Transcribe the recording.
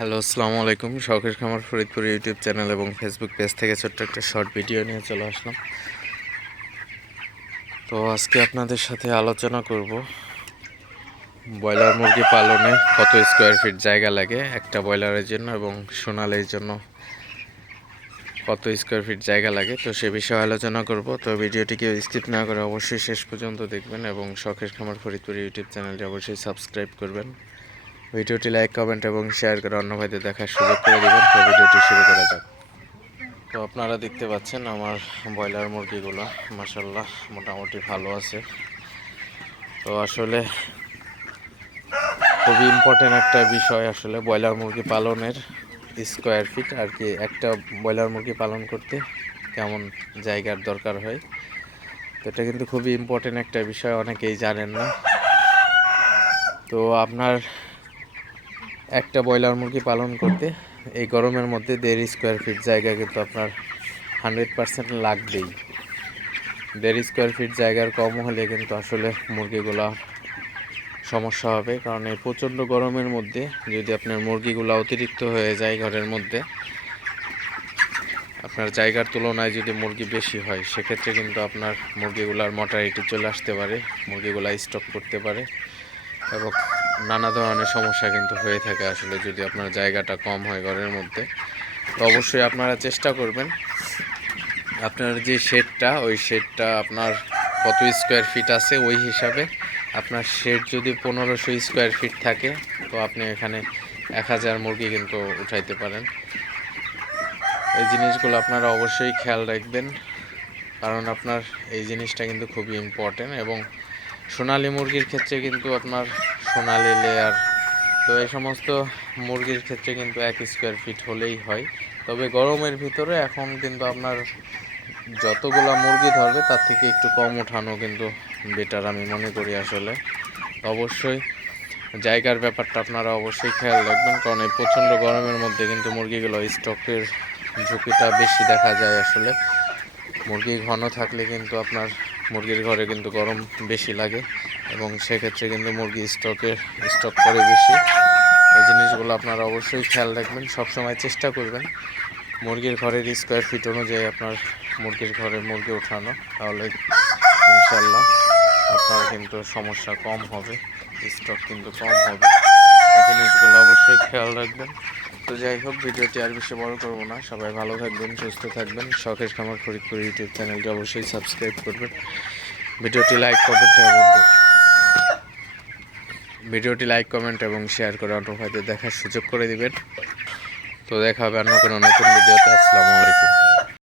Hello, আসসালামু আলাইকুম। শখের খামার ফরিদপুর ইউটিউব চ্যানেল এবং ফেসবুক পেজ থেকে ছোট্ট একটা শর্ট ভিডিও নিয়ে চলে আসলাম। তো আজকে আপনাদের সাথে আলোচনা করব, ব্রয়লার মুরগি পালনে কত স্কোয়ার ফিট জায়গা লাগে একটা ব্রয়লারের জন্য এবং সোনালির জন্য কত স্কোয়ার ফিট জায়গা লাগে, তো সে বিষয়ে আলোচনা করব। তো ভিডিওটিকে স্কিপ না করে অবশ্যই শেষ পর্যন্ত দেখবেন এবং শখের খামার ফরিদপুর ইউটিউব চ্যানেলটি অবশ্যই সাবস্ক্রাইব করবেন। ভিডিওটি লাইক কমেন্ট এবং শেয়ার করে অন্য ভাইদের দেখার সুযোগ করে দেবেন। তো ভিডিওটি শুরু করা যাক। তো আপনারা দেখতে পাচ্ছেন আমার ব্রয়লার মুরগিগুলো মাসাল্লাহ মোটামুটি ভালো আছে। তো আসলে খুবই ইম্পর্টেন্ট একটা বিষয় আসলে ব্রয়লার মুরগি পালনের স্কোয়ার ফিট আর কি একটা ব্রয়লার মুরগি পালন করতে কেমন জায়গার দরকার হয়। তো এটা কিন্তু খুবই ইম্পর্টেন্ট একটা বিষয়, অনেকেই জানেন না। তো আপনার একটা ব্রয়লার মুরগি পালন করতে, এই গরমের মধ্যে দেড় স্কোয়ার ফিট জায়গা কিন্তু আপনার হান্ড্রেড পার্সেন্ট লাগবেই। দেড় স্কোয়ার ফিট জায়গার কম হলে কিন্তু আসলে মুরগিগুলা সমস্যা হবে, কারণ এই প্রচণ্ড গরমের মধ্যে যদি আপনার মুরগিগুলো অতিরিক্ত হয়ে যায় ঘরের মধ্যে, আপনার জায়গার তুলনায় যদি মুরগি বেশি হয়, সেক্ষেত্রে কিন্তু আপনার মুরগিগুলার মর্টালিটি চলে আসতে পারে, মুরগিগুলা স্টক করতে পারে এবং নানা ধরনের সমস্যা কিন্তু হয়ে থাকে আসলে যদি আপনার জায়গাটা কম হয় ঘরের মধ্যে। তো অবশ্যই আপনারা চেষ্টা করবেন। আপনার যে শেডটা, ওই শেডটা আপনার কত স্কোয়ার ফিট আছে ওই হিসাবে আপনার শেড যদি পনেরোশো স্কোয়ার ফিট থাকে, তো আপনি এখানে এক হাজার মুরগি কিন্তু উঠাইতে পারেন। এই জিনিসগুলো আপনারা অবশ্যই খেয়াল রাখবেন, কারণ আপনার এই জিনিসটা কিন্তু খুবই ইম্পর্টেন্ট এবং সোনালি মুরগির ক্ষেত্রে কিন্তু আপনার সোনালি লেয়ার তো এই সমস্ত মুরগির ক্ষেত্রে কিন্তু এক স্কোয়ার ফিট হলেই হয়। তবে গরমের ভিতরে এখন কিন্তু আপনার যতগুলা মুরগি ধরবে, তার থেকে একটু কম ওঠানো কিন্তু বেটার আমি মনে করি আসলে। অবশ্যই জায়গার ব্যাপারটা আপনারা অবশ্যই খেয়াল রাখবেন, কারণ এই প্রচণ্ড গরমের মধ্যে কিন্তু মুরগিগুলো স্টকের ঝুঁকিটা বেশি দেখা যায় আসলে। মুরগি ঘন থাকলে কিন্তু আপনার মুরগির ঘরে কিন্তু গরম বেশি লাগে। এবং সেক্ষেত্রে কিন্তু মুরগি স্টকে স্টক করে বেশি। এই জিনিসগুলো আপনারা অবশ্যই খেয়াল রাখবেন, সবসময় চেষ্টা করবেন মুরগির ঘরের স্কোয়ার ফিট অনুযায়ী আপনার মুরগির ঘরে মুরগি ওঠানো। তাহলে ইনশাল্লাহ আপনার কিন্তু সমস্যা কম হবে স্টক কিন্তু কম হবে। এই জিনিসগুলো অবশ্যই খেয়াল রাখবেন। তো যাই হোক, ভিডিওটি আর বেশি বড় করব না। সবাই ভালো থাকবেন, সুস্থ থাকবেন। শখের খামার ফরিদপুর ইউটিউব চ্যানেলটি অবশ্যই সাবস্ক্রাইব করবেন। ভিডিওটি লাইক এবং ভিডিওটি লাইক, কমেন্ট এবং শেয়ার করে অন্য ভাইদের দেখার সুযোগ করে দিবেন। তো দেখা হবে অন্য কোনো নতুন ভিডিওতে। আসসালামু আলাইকুম।